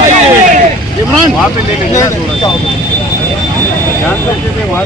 इमरान वहाँ पे ले लेंगे थोड़ा ध्यान से वहाँ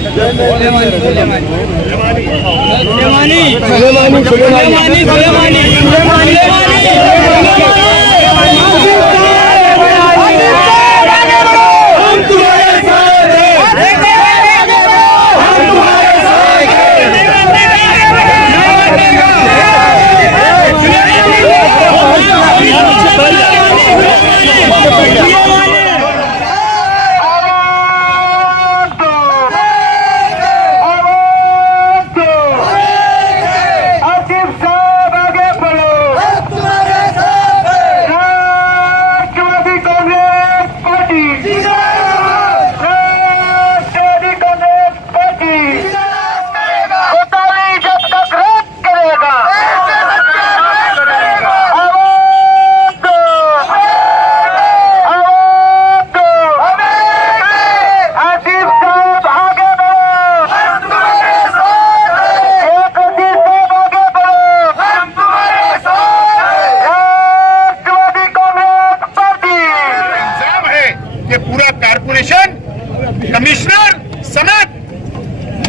कमिश्नर समेत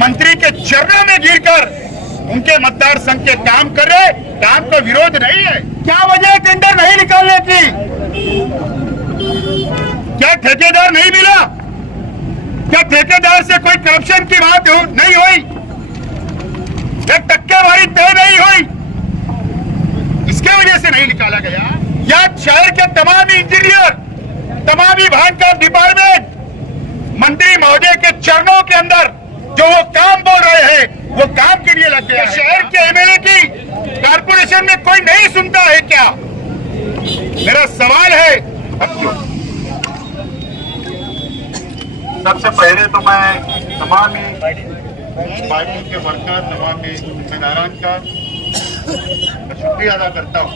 मंत्री के चरणों में गिरकर उनके मतदार संघ के काम कर रहे, काम का विरोध नहीं है। क्या वजह टेंडर नहीं निकालने की? क्या ठेकेदार नहीं मिला? क्या ठेकेदार से कोई करप्शन की बात नहीं हुई? एक टक्केवारी तय नहीं हुई, इसके वजह से नहीं निकाला गया। या शहर के तमाम इंजीनियर, तमाम विभाग का डिपार्टमेंट मंत्री महोदय के चरणों के अंदर जो वो काम बोल रहे हैं वो काम के लिए लग गया। शहर के एमएलए की कारपोरेशन में कोई नहीं सुनता है क्या? मेरा सवाल है। सबसे पहले तो मैं तमाम पार्टी के वर्कर, तमाम जिम्मेदारान का शुक्रिया अदा करता हूँ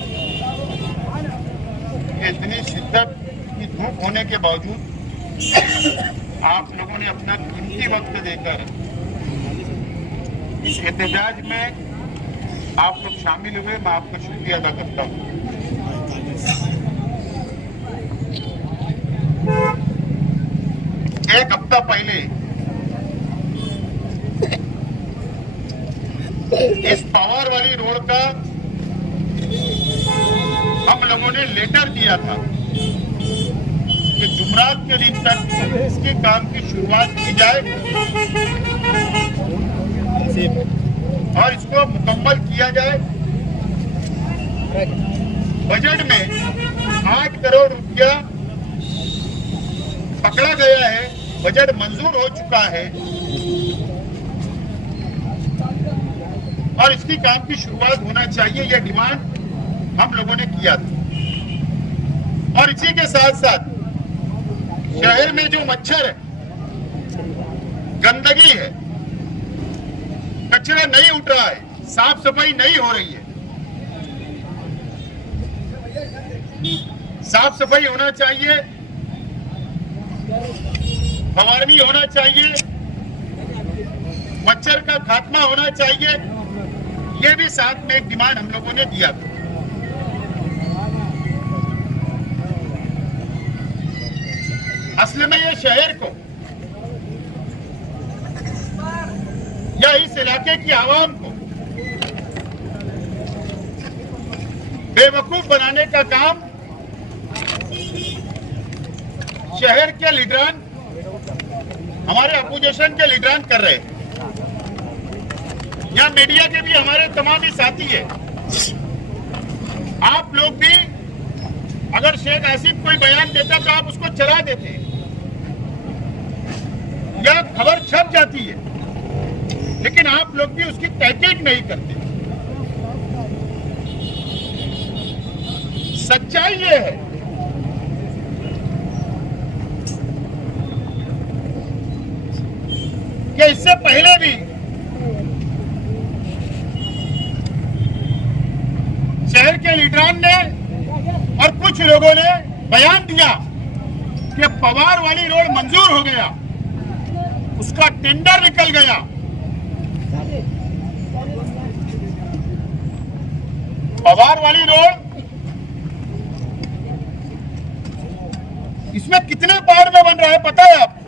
कि इतनी शिद्दत की धूप होने के बावजूद आप लोगों ने अपना कीमती वक्त देकर इस एहतजाज में आप लोग शामिल हुए। मैं आपका शुक्रिया अदा करता हूँ। एक हफ्ता पहले इस पावर वाली रोड का हम लोगों ने लेटर दिया था कि जुमरात के दिन तक इसके काम की शुरुआत की जाए और इसको मुकम्मल किया जाए। बजट में 8 करोड़ रुपया पकड़ा गया है, बजट मंजूर हो चुका है और इसकी काम की शुरुआत होना चाहिए, यह डिमांड हम लोगों ने किया था। और इसी के साथ साथ शहर में जो मच्छर है, गंदगी है, कचरा नहीं उठ रहा है, साफ सफाई नहीं हो रही है, साफ सफाई होना चाहिए, फवारनी होना चाहिए, मच्छर का खात्मा होना चाहिए। ये भी साथ में एक डिमांड हम लोगों ने दिया था। असल में ये शहर को या इस इलाके की आवाम को बेवकूफ बनाने का काम शहर के लीडरान, हमारे अपोजिशन के लीडरान कर रहे हैं। यहाँ मीडिया के भी हमारे तमाम ही साथी है। आप लोग भी अगर शेख आसिफ कोई बयान देता तो आप उसको चला देते, या खबर छप जाती है, लेकिन आप लोग भी उसकी तहकीक नहीं करते। सच्चाई ये है कि इससे पहले भी शहर के लीडरान ने और कुछ लोगों ने बयान दिया कि पवार वाली रोड मंजूर हो गया, उसका टेंडर निकल गया। पवार वाली रोड इसमें कितने पार्ट में बन रहा है पता है आपको?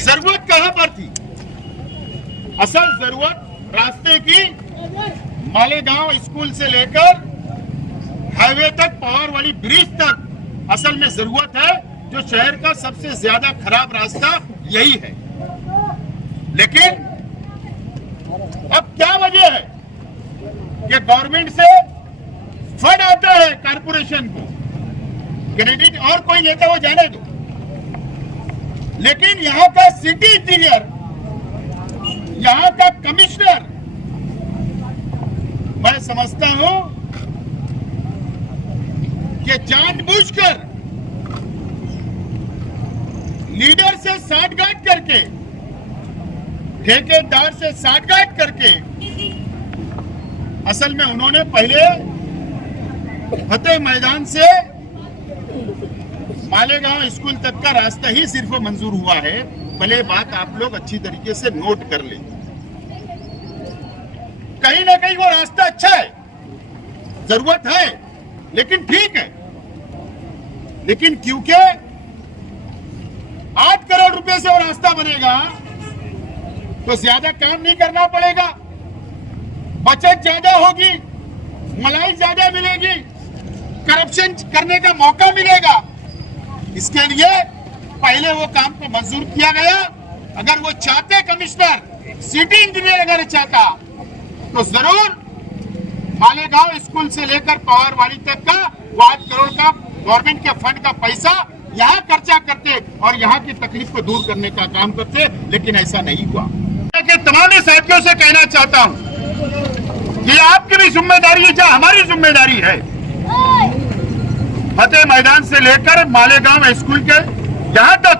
जरूरत कहां पर थी? असल जरूरत रास्ते की मालेगांव स्कूल से लेकर हाईवे तक, पवार वाली ब्रिज तक असल में जरूरत है, जो शहर का सबसे ज्यादा खराब रास्ता यही है। लेकिन अब क्या वजह है कि गवर्नमेंट से फंड आता है कारपोरेशन को, क्रेडिट और कोई लेता हो जाने दो, लेकिन यहां का सिटी इंजीनियर, यहां का कमिश्नर, मैं समझता हूं कि जानबूझकर लीडर से साठगांठ करके, ठेकेदार से साठगांठ करके, असल में उन्होंने पहले फतेह मैदान से मालेगांव स्कूल तक का रास्ता ही सिर्फ मंजूर हुआ है। भले बात आप लोग अच्छी तरीके से नोट कर लें, कहीं ना कहीं वो रास्ता अच्छा है, जरूरत है, लेकिन ठीक है। लेकिन क्योंकि 8 करोड़ रुपए से वो रास्ता बनेगा तो ज्यादा काम नहीं करना पड़ेगा, बचत ज्यादा होगी, मलाई ज्यादा मिलेगी, करप्शन करने का मौका मिलेगा। इसके लिए पहले वो काम को मंजूर किया गया। अगर वो चाहते, कमिश्नर, सिटी इंजीनियर अगर चाहता, तो जरूर मालेगांव स्कूल से लेकर पवार वाली तक का 8 करोड़ का गवर्नमेंट के फंड का पैसा यहाँ खर्चा करते और यहाँ की तकलीफ को दूर करने का काम करते, लेकिन ऐसा नहीं हुआ। के तमाम साथियों से कहना चाहता हूँ कि आपकी भी जिम्मेदारी है, जहाँ हमारी जिम्मेदारी है, फतेह मैदान से लेकर मालेगांव स्कूल के यहाँ तक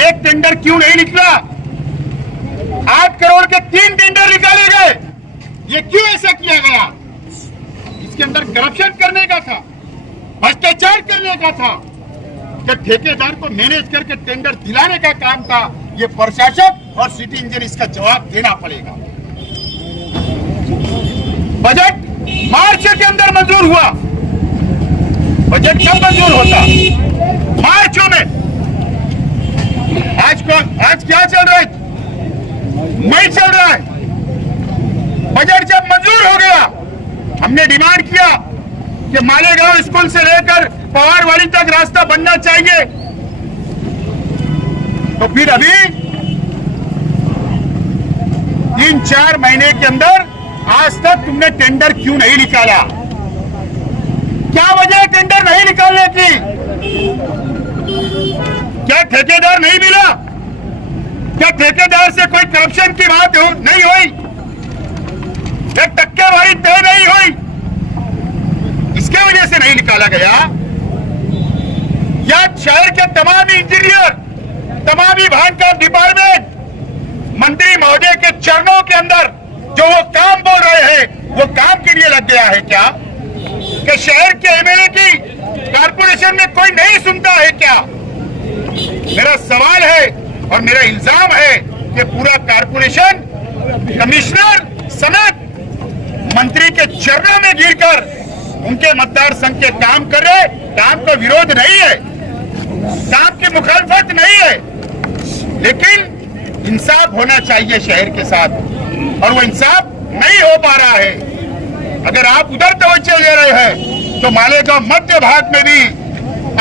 एक टेंडर क्यों नहीं निकला? 8 करोड़ के 3 टेंडर निकाले गए, ये क्यों ऐसा किया गया? इसके अंदर करप्शन करने का था, भ्रष्टाचार करने का था, कि ठेकेदार को मैनेज करके टेंडर दिलाने का काम था। ये प्रशासक और सिटी इंजीनियर इसका जवाब देना पड़ेगा। बजट मार्च के अंदर मंजूर हुआ, बजट कब मंजूर होता? मार्च में। आज क्या चल रहा है? मई चल रहा है। बजट जब मंजूर हो गया, हमने डिमांड किया कि मालेगांव स्कूल से लेकर पवार वाली तक रास्ता बनना चाहिए। तो फिर अभी 3-4 महीने के अंदर आज तक तुमने टेंडर क्यों नहीं निकाला? क्या वजह है टेंडर नहीं निकालने की? क्या ठेकेदार नहीं मिला? क्या ठेकेदार से कोई करप्शन की बात नहीं हुई? एक टक्केवारी तय नहीं हुई, इसके वजह से नहीं निकाला गया? या शहर के तमाम इंजीनियर, तमाम विभाग का डिपार्टमेंट मंत्री महोदय के चरणों के अंदर जो वो काम बोल रहे हैं, वो काम के लिए लग गया है क्या? कि शहर के एमएलए की कारपोरेशन में कोई नहीं सुनता है क्या? मेरा सवाल है और मेरा इल्जाम है कि पूरा कारपोरेशन कमिश्नर समेत मंत्री के चरणों में गिरकर उनके मतदार संघ के काम कर रहे। काम का विरोध नहीं है, काम की मुखालफत नहीं है, लेकिन इंसाफ होना चाहिए शहर के साथ, और वो इंसाफ नहीं हो पा रहा है। अगर आप उधर तवज्जो दे रहे हैं तो मालेगांव मध्य भाग में भी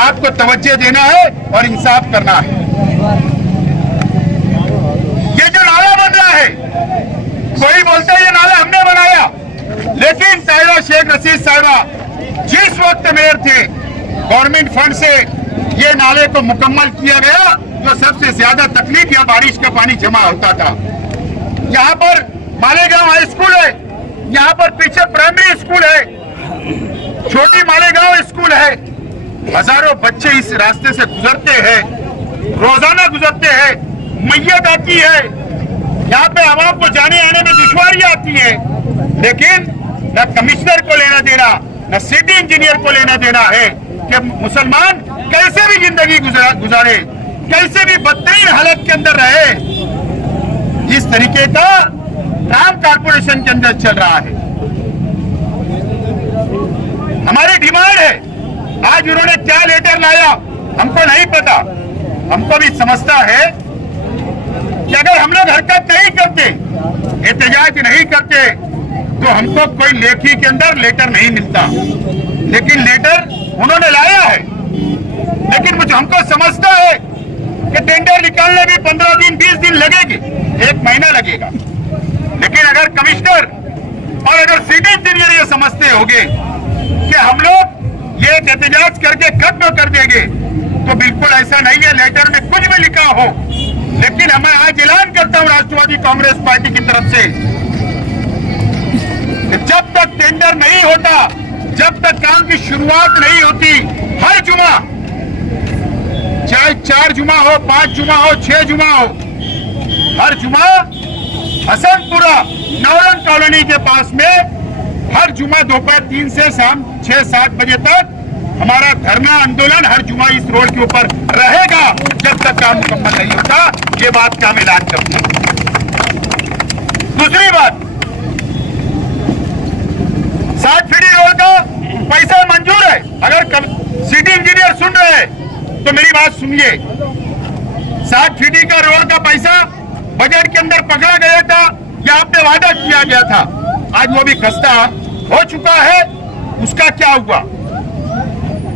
आपको तवज्जो देना है और इंसाफ करना है। ये जो नाला बन रहा है, कोई बोलता है ये नाला हमने बनाया, लेकिन ताहिरा शेख रशीद साहिबा जिस वक्त मेयर थे, गवर्नमेंट फंड से ये नाले को मुकम्मल किया गया। जो सबसे ज्यादा तकलीफ यहाँ बारिश का पानी जमा होता था। यहाँ पर मालेगांव हाई स्कूल है, यहाँ पर पीछे प्राइमरी स्कूल है, छोटी मालेगांव स्कूल है। हजारों बच्चे इस रास्ते से गुजरते हैं, रोजाना गुजरते हैं, मैयत आती है, यहाँ पे आवाम को जाने आने में दुश्वारियां आती है, लेकिन न कमिश्नर को लेना देना, न सिटी इंजीनियर को लेना देना है कि मुसलमान कैसे भी जिंदगी गुजारे, कैसे भी बदतरीन हालत के अंदर रहे। इस तरीके का काम कारपोरेशन के अंदर चल रहा है। हमारी डिमांड है, आज उन्होंने क्या लेटर लाया हमको नहीं पता, हमको भी समझता है कि अगर हम लोग हरकत नहीं करते, एहतजाज नहीं करते, तो हमको कोई लेखी के अंदर लेटर नहीं मिलता। लेकिन लेटर उन्होंने लाया है, लेकिन मुझे हमको समझता है कि टेंडर निकालने में 15 दिन 20 दिन लगेंगे, 1 महीना लगेगा। लेकिन अगर कमिश्नर और अगर सिटी इंजीनियर ये समझते होंगे कि हम लोग ये एहतजाज करके खत्म कर देंगे, तो बिल्कुल ऐसा नहीं है। लेटर में कुछ भी लिखा हो, लेकिन मैं आज ऐलान करता हूं राष्ट्रवादी कांग्रेस पार्टी की तरफ से कि जब तक टेंडर नहीं होता, जब तक काम की शुरुआत नहीं होती, हर जुमा, चाहे 4 जुमा हो, 5 जुमा हो, 6 जुमा हो, हर जुमा हसनपुरा नौरंग कॉलोनी के पास में हर जुमा दोपहर 3 से शाम 6-7 बजे तक हमारा धरना आंदोलन हर जुमा इस रोड के ऊपर रहेगा, जब तक काम मुकम्मल नहीं होता। ये बात का हम ऐलान करते हैं। दूसरी बात, 60 फीट रोड का पैसा मंजूर है। अगर सिटी इंजीनियर सुन रहे हैं तो मेरी बात सुनिए। 60 फीट का रोड का पैसा बजट के अंदर पकड़ा गया था या आपने वादा किया गया था, आज वो भी खस्ता हो चुका है। उसका क्या हुआ?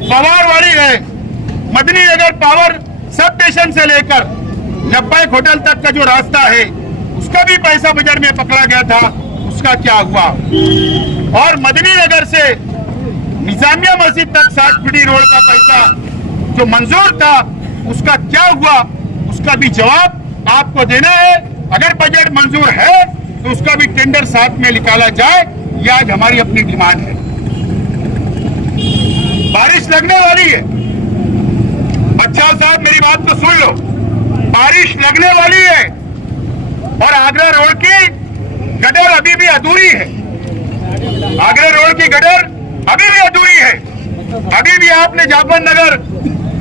पवारवाड़ी है, मदनी नगर पावर सब स्टेशन से लेकर लब्बैक होटल तक का जो रास्ता है, उसका भी पैसा बजट में पकड़ा गया था, उसका क्या हुआ? और मदनी नगर से निजामिया मस्जिद तक 60 फीट रोड का पैसा जो मंजूर था, उसका क्या हुआ? उसका भी जवाब आपको देना है। अगर बजट मंजूर है तो उसका भी टेंडर साथ में निकाला जाए, यह आज हमारी अपनी डिमांड है। बारिश लगने वाली है, अच्छा साहब मेरी बात तो सुन लो, बारिश लगने वाली है और आगरा रोड की गटर अभी भी अधूरी है। आगरा रोड की गटर अभी भी अधूरी है। अभी भी आपने जाफर नगर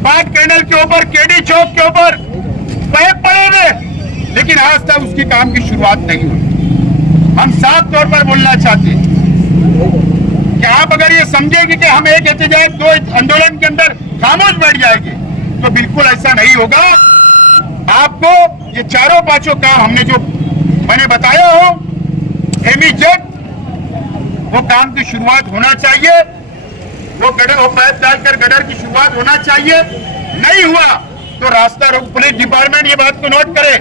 पाक कैनल के ऊपर, केडी चौक के ऊपर पैप पड़े हुए, लेकिन आज तक उसकी काम की शुरुआत नहीं हुई। हम साफ तौर पर बोलना चाहते हैं कि आप अगर ये समझेंगे कि हम एक एहतजाज 2 आंदोलन के अंदर खामोश बैठ जाएंगे, तो बिल्कुल ऐसा नहीं होगा। आपको ये चारों 5 काम हमने जो मैंने बताया हो, इमीडिएट वो काम की शुरुआत होना चाहिए। वो पैप डालकर गटर की शुरुआत होना चाहिए। नहीं हुआ तो रास्ता रोक, पुलिस डिपार्टमेंट ये बात को नोट करे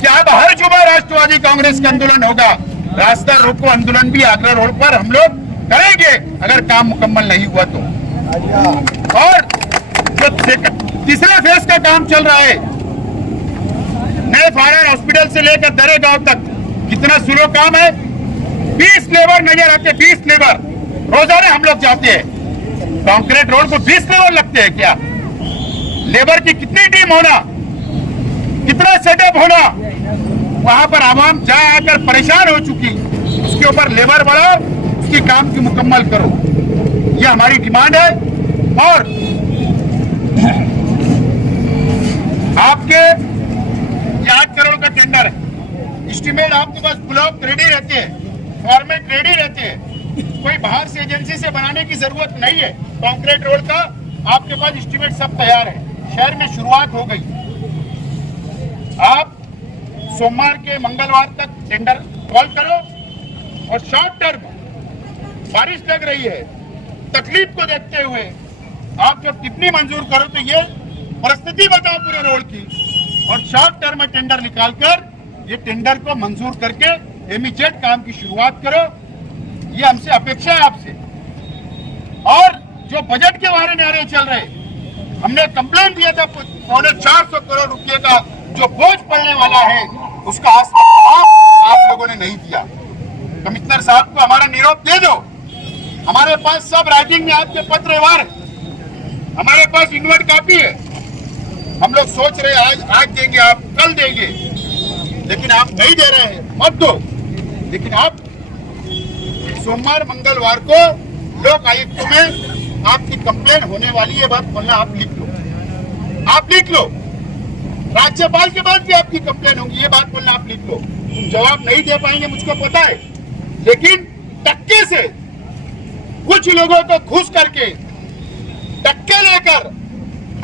कि अब हर जुमा राष्ट्रवादी कांग्रेस का आंदोलन होगा। रास्ता रोको आंदोलन भी आगरा रोड पर हम लोग करेंगे अगर काम मुकम्मल नहीं हुआ तो। और जो तीसरा फेज का काम चल रहा है, नए फायर हॉस्पिटल से लेकर दरे गांव तक, कितना स्लो काम है। 20 लेबर नजर आते, 20 लेबर रोजाना हम लोग जाते हैं। कंक्रीट रोड को 20 लेबर लगते हैं क्या? लेबर की कितनी टीम होना, कितना सेटअप होना, वहां पर आवाम जा आकर परेशान हो चुकी, उसके ऊपर लेबर बढ़ाओ, उसकी काम की मुकम्मल करो, ये हमारी डिमांड है। और आपके 8 करोड़ का टेंडर है, एस्टीमेट आपके पास ब्लॉक रेडी रहते हैं, फॉर्मेट रेडी रहते हैं, कोई बाहर से एजेंसी से बनाने की जरूरत नहीं है। कंक्रीट रोड का आपके पास एस्टीमेट सब तैयार है, शहर में शुरुआत हो गई। आप सोमवार के मंगलवार तक टेंडर कॉल करो और शॉर्ट टर्म, बारिश लग रही है, तकलीफ को देखते हुए आप जब टिप्पणी मंजूर करो तो ये परिस्थिति बताओ पूरे रोड की, और शॉर्ट टर्म में टेंडर निकालकर ये टेंडर को मंजूर करके इमीडिएट काम की शुरुआत करो, ये हमसे अपेक्षा है आपसे। और जो बजट के बारे नारे चल रहे, हमने कंप्लेन दिया था 450 करोड़ रुपए का जो बोझ पड़ने वाला है, उसका आज तक जवाब आप लोगों ने नहीं दिया। कमिश्नर साहब को हमारा निरोप दे दो, हमारे पास सब राइटिंग में आपके पत्र व्यवहार, हमारे पास इन्वर्ट कॉपी है। हम लोग सोच रहे आज देंगे, आप कल देंगे, लेकिन आप नहीं दे रहे हैं, मत दो। लेकिन आप सोमवार मंगलवार को लोक आयुक्त में आपकी कंप्लेन होने वाली है, बात बोलना आप लिख लो, आप लिख लो। राज्यपाल के पास भी आपकी कंप्लेन होगी, ये बात बोलना आप लिख लो। तुम जवाब नहीं दे पाएंगे मुझको पता है, लेकिन टक्के से कुछ लोगों को घूस करके टक्के लेकर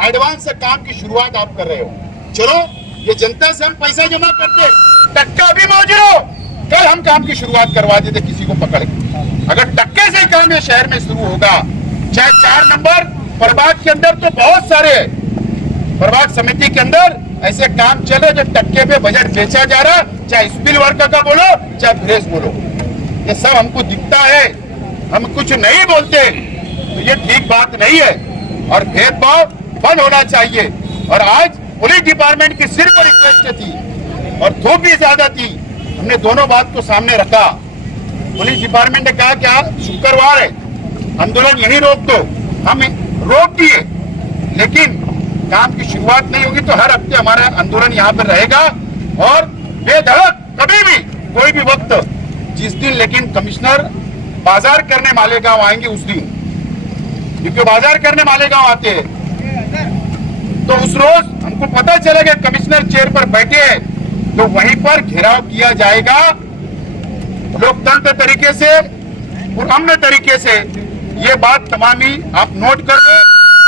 एडवांस से काम की शुरुआत आप कर रहे हो। चलो, ये जनता से हम पैसा जमा करते, टक्का भी मौजूद हो, कल हम काम की शुरुआत करवा देते किसी को पकड़ के। अगर टक्के से काम ये शहर में शुरू होगा, चाहे 4 नंबर प्रभाग के अंदर तो बहुत सारे प्रभाग समिति के अंदर ऐसे काम चले जो टक्के पे बजट बेचा जा रहा, चाहे स्पिल वर्क का बोलो चाहे फ्रेश बोलो, ये सब हमको दिखता है। हम कुछ नहीं बोलते तो ये ठीक बात नहीं है और भेदभाव बंद होना चाहिए। और आज पुलिस डिपार्टमेंट की सिर पर रिक्वेस्ट थी और धूप भी ज्यादा थी, हमने दोनों बात को सामने रखा। पुलिस डिपार्टमेंट ने कहा क्या शुक्रवार है, आंदोलन यहीं रोक दो, हम रोक दिए, लेकिन काम की शुरुआत नहीं होगी तो हर हफ्ते हमारा आंदोलन यहाँ पर रहेगा और बेधड़क कभी भी कोई भी वक्त जिस दिन लेकिन कमिश्नर बाजार करने मालेगांव आएंगे उस दिन, क्योंकि बाजार करने मालेगांव आते हैं तो उस रोज हमको पता चलेगा कमिश्नर चेयर पर बैठे हैं तो वहीं पर घेराव किया जाएगा लोकतंत्र तरीके से और अमन तरीके से। ये बात तमामी आप नोट कर लो,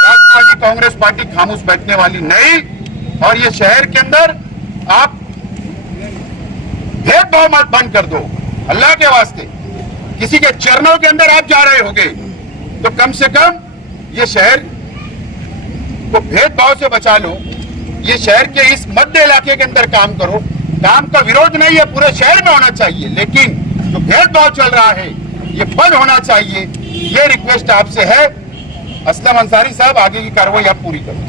राष्ट्रवादी कांग्रेस पार्टी खामोश बैठने वाली नहीं। और ये शहर के अंदर आप भेदभाव मत बंद कर दो, अल्लाह के वास्ते। किसी के चरणों के अंदर आप जा रहे होगे तो कम से कम ये शहर को भेदभाव से बचा लो। ये शहर के इस मध्य इलाके के अंदर काम करो। काम का विरोध नहीं है, पूरे शहर में होना चाहिए, लेकिन जो भेदभाव चल रहा है ये बंद होना चाहिए। ये रिक्वेस्ट आपसे है। असलम अंसारी साहब, आगे की कार्रवाई आप पूरी करो।